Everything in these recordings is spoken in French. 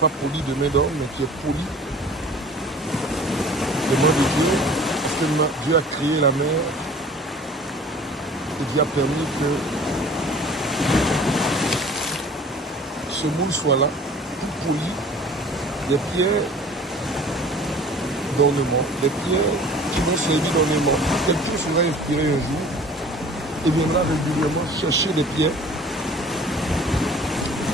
pas poli de main d'homme, mais qui est poli de main de Dieu. Parce que Dieu a créé la mer et Dieu a permis que ce moule soit là, tout poli, des pierres d'ornement, des pierres qui vont servir d'ornement. Quelqu'un sera inspiré un jour et viendra régulièrement chercher des pierres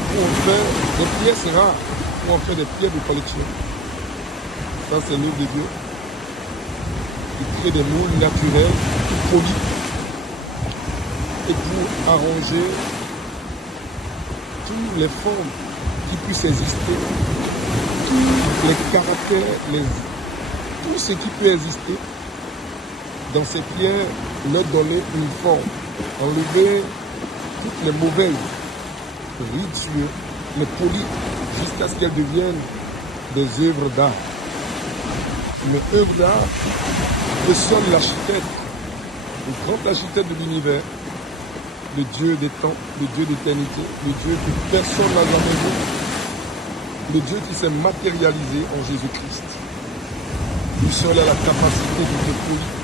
pour en faire des pièces rares, pour en faire des pierres de collection. Ça, c'est l'œuvre de Dieu. Il crée des moules naturels, tout polis, et pour arranger toutes les formes qui puissent exister, tous les caractères, tout ce qui peut exister dans ces pierres, leur donner une forme, enlever toutes les mauvaises rituels, les polis, jusqu'à ce qu'elles deviennent des œuvres d'art. Mais œuvre d'art que seul l'architecte, le grand architecte de l'univers, le Dieu des temps, le Dieu d'éternité, le Dieu que personne n'a jamais vu, le Dieu qui s'est matérialisé en Jésus-Christ. Lui seul a la capacité de te polir,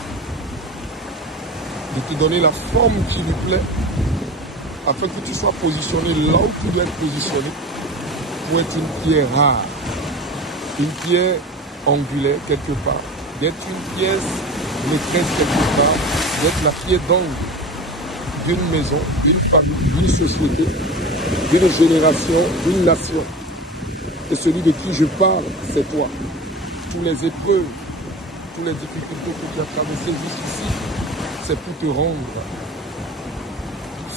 de te donner la forme qui lui plaît, afin que tu sois positionné là où tu dois être positionné, pour être une pierre rare, une pierre angulaire quelque part, d'être une pièce maîtresse quelque part, d'être la pierre d'angle d'une maison, d'une famille, d'une société, d'une génération, d'une nation. Et celui de qui je parle, c'est toi. Tous les épreuves, toutes les difficultés que tu as traversées jusqu'ici, c'est pour te rendre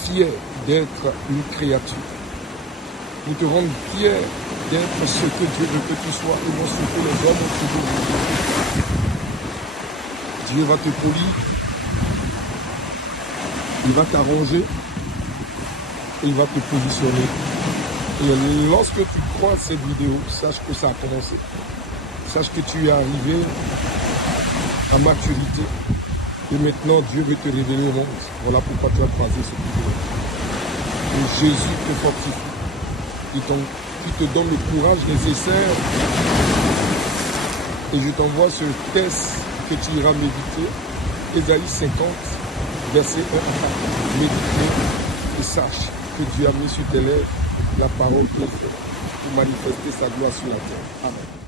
fier d'être une créature. Pour te rendre fier d'être ce que Dieu veut que tu sois et non ce que les hommes ont toujours voulu. Dieu va te polir, il va t'arranger et il va te positionner. Et lorsque tu crois cette vidéo, sache que ça a commencé. Sache que tu es arrivé à maturité. Et maintenant, Dieu veut te révéler au monde. Voilà pourquoi tu as croisé cette vidéo. Et Jésus te fortifie. Il te donne le courage nécessaire. Et je t'envoie ce test que tu iras méditer. Ésaïe 50, verset 1 à 4. Méditer et sache que Dieu a mis sur tes lèvres la parole qu'il fait pour manifester sa gloire sur la terre. Amen.